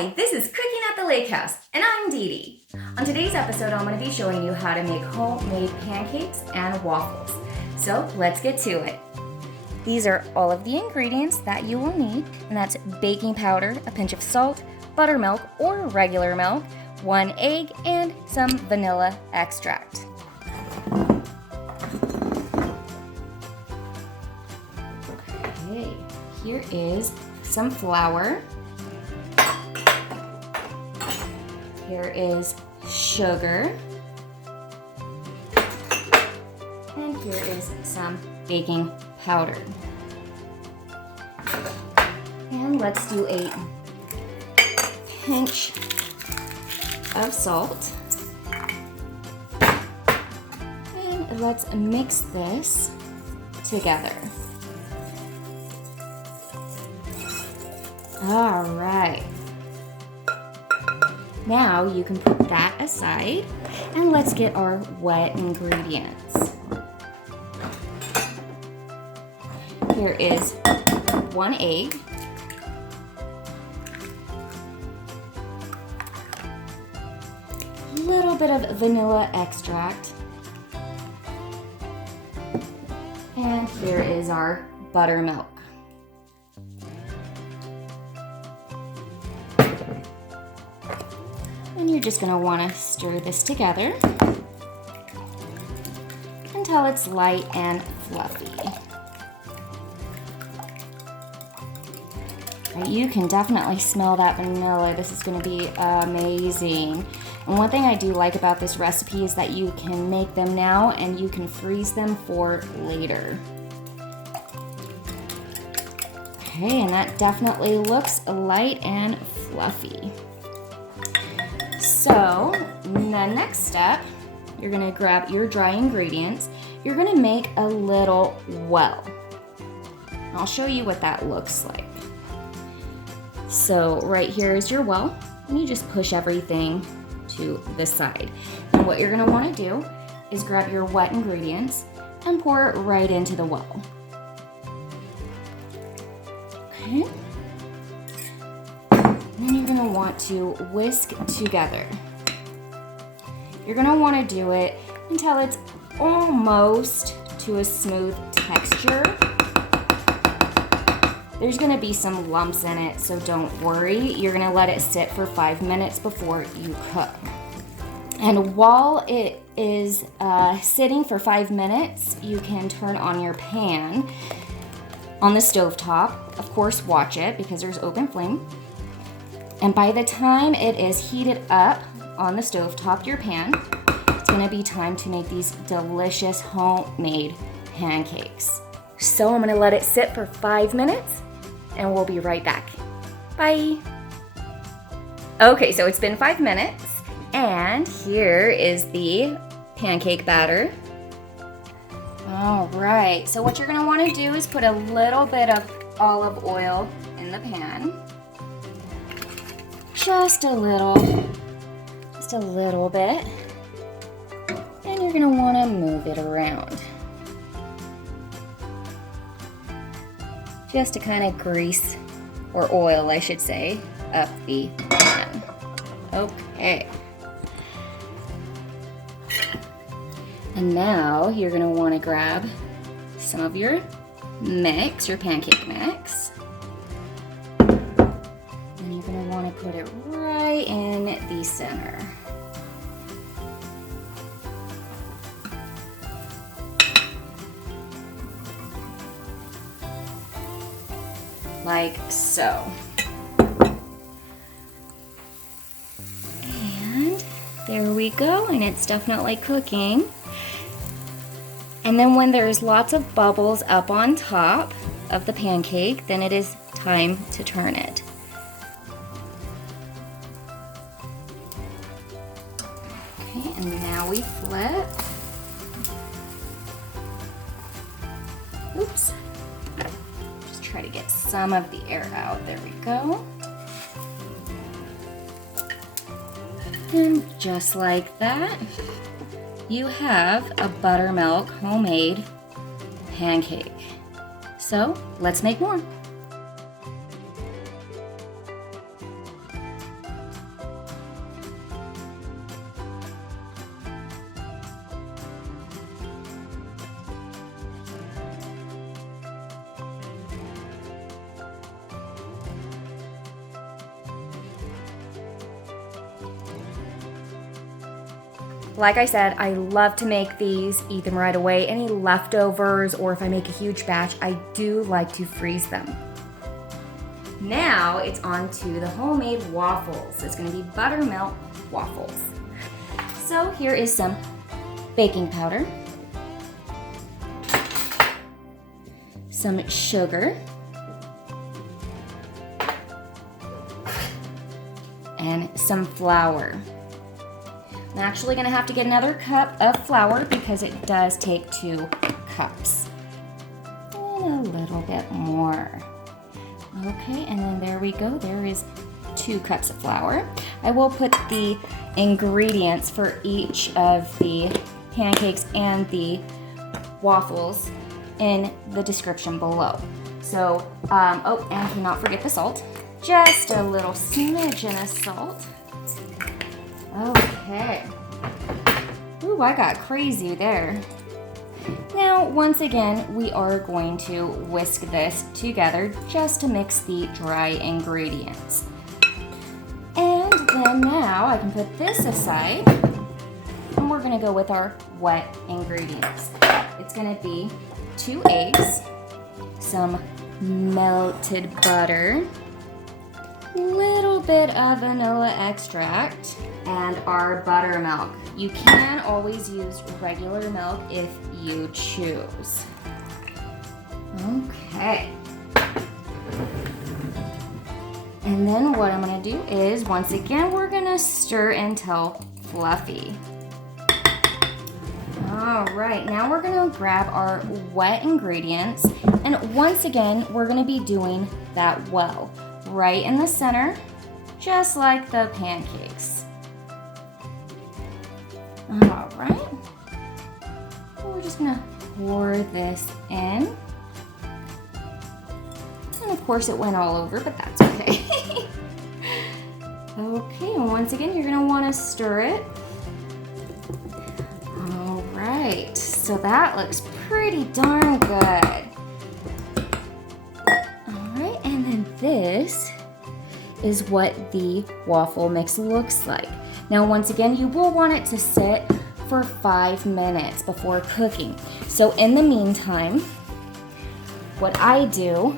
Hi, this is Cooking at the Lake House, and I'm Dee Dee. On today's episode, I'm going to be showing you how to make homemade pancakes and waffles. So let's get to it. These are all of the ingredients that you will need, and that's baking powder, a pinch of salt, buttermilk or regular milk, 1 egg, and some vanilla extract. Okay, here is some flour. Here is sugar. And here is some baking powder. And let's do a pinch of salt. And let's mix this together. All right. Now you can put that aside and let's get our wet ingredients. Here is 1 egg, a little bit of vanilla extract, and here is our buttermilk. And you're just going to want to stir this together until it's light and fluffy. Right, you can definitely smell that vanilla. This is going to be amazing. And one thing I do like about this recipe is that you can make them now and you can freeze them for later. Okay, and that definitely looks light and fluffy. So, the next step, you're gonna grab your dry ingredients. You're gonna make a little well. I'll show you what that looks like. So, right here is your well, and you just push everything to the side. And what you're gonna wanna do is grab your wet ingredients and pour it right into the well. Okay. Then you're gonna want to whisk together. You're gonna wanna do it until it's almost to a smooth texture. There's gonna be some lumps in it, so don't worry. You're gonna let it sit for 5 minutes before you cook. And while it is sitting for 5 minutes, you can turn on your pan on the stovetop. Of course, watch it because there's open flame. And by the time it is heated up on the stovetop, your pan, it's gonna be time to make these delicious homemade pancakes. So I'm gonna let it sit for 5 minutes and we'll be right back. Bye. Okay, so it's been 5 minutes and here is the pancake batter. All right, so what you're gonna wanna do is put a little bit of olive oil in the pan. Just a little bit. And you're gonna wanna move it around. Just to kind of grease, or oil I should say, up the pan. Okay. And now you're gonna wanna grab some of your mix, your pancake mix. And you're gonna wanna put it right in the center. Like so. And there we go, and it's definitely cooking. And then when there's lots of bubbles up on top of the pancake, then it is time to turn it. Okay, and now we flip. Oops. Just try to get some of the air out. There we go. And just like that, you have a buttermilk homemade pancake. So let's make more. Like I said, I love to make these, eat them right away. Any leftovers, or if I make a huge batch, I do like to freeze them. Now it's on to the homemade waffles. It's gonna be buttermilk waffles. So here is some baking powder, some sugar, and some flour. I'm actually gonna have to get another cup of flour because it does take 2 cups. And a little bit more. Okay, and then there we go. There is 2 cups of flour. I will put the ingredients for each of the pancakes and the waffles in the description below. So, oh, and do not forget the salt. Just a little smidgen of salt. Okay. Ooh, I got crazy there. Now, once again, we are going to whisk this together just to mix the dry ingredients. And then now I can put this aside, and we're gonna go with our wet ingredients. It's gonna be 2 eggs, some melted butter, little bit of vanilla extract, and our buttermilk. You can always use regular milk if you choose. Okay. And then what I'm gonna do is, once again, we're gonna stir until fluffy. All right, now we're gonna grab our wet ingredients, and once again, we're gonna be doing that well, right in the center, just like the pancakes. All right, we're just gonna pour this in. And of course it went all over, but that's okay. Okay, and once again, you're gonna wanna stir it. All right, so that looks pretty darn good. All right, and then this is what the waffle mix looks like. Now, once again, you will want it to sit for 5 minutes before cooking. So in the meantime, what I do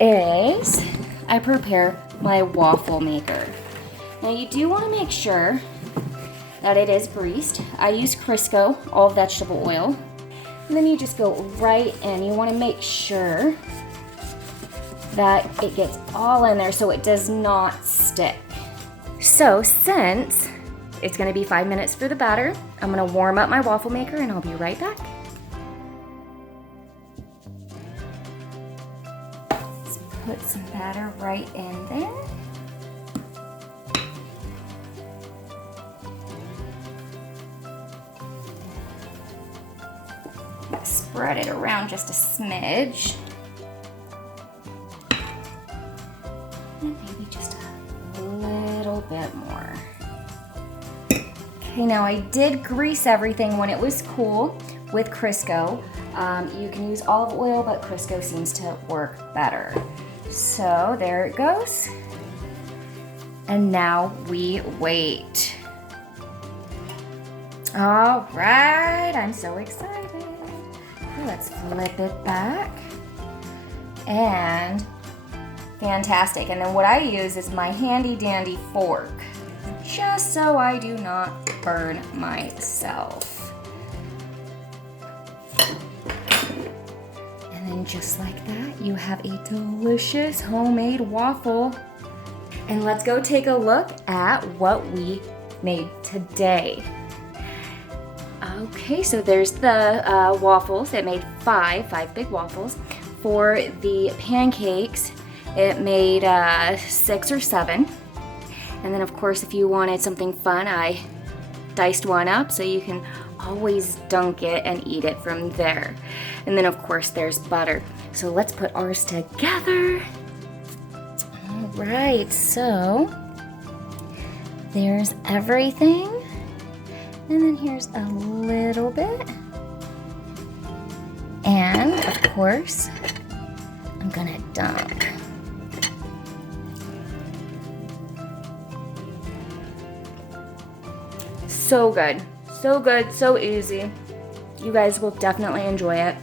is I prepare my waffle maker. Now you do want to make sure that it is greased. I use Crisco, all vegetable oil. And then you just go right in. You want to make sure that it gets all in there so it does not stick. So since it's going to be 5 minutes for the batter, I'm going to warm up my waffle maker and I'll be right back. Let's put some batter right in there. Spread it around just a smidge. And maybe just a little bit more. Okay, now I did grease everything when it was cool with Crisco. You can use olive oil, but Crisco seems to work better. So there it goes. And now we wait. All right, I'm so excited. Let's flip it back. And fantastic. And then what I use is my handy dandy fork, just so I do not burn myself. And then just like that, you have a delicious homemade waffle. And let's go take a look at what we made today. Okay, so there's the waffles. It made five big waffles. For the pancakes, it made 6 or 7. And then of course, if you wanted something fun, I diced one up so you can always dunk it and eat it from there. And then of course, there's butter. So let's put ours together. All right, so there's everything. And then here's a little bit. And of course, I'm gonna dunk. So good, so easy. You guys will definitely enjoy it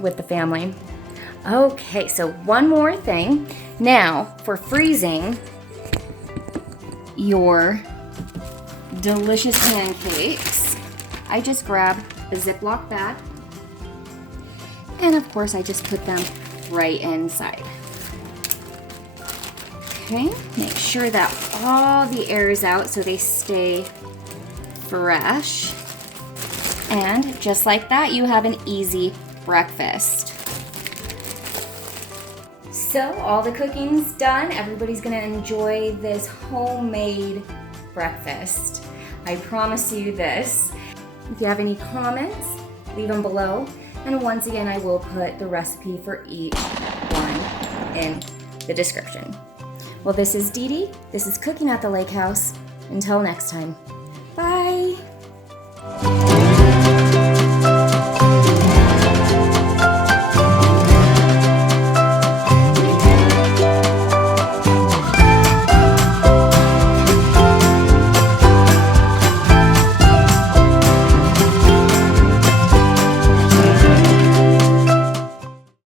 with the family. Okay, so one more thing. Now, for freezing your delicious pancakes, I just grab a Ziploc bag, and of course I just put them right inside. Okay, make sure that all the air is out so they stay fresh. And just like that, you have an easy breakfast. So all the cooking's done. Everybody's gonna enjoy this homemade breakfast. I promise you this. If you have any comments, leave them below. And once again, I will put the recipe for each one in the description. Well, this is Dee Dee. This is Cooking at the Lake House. Until next time, bye.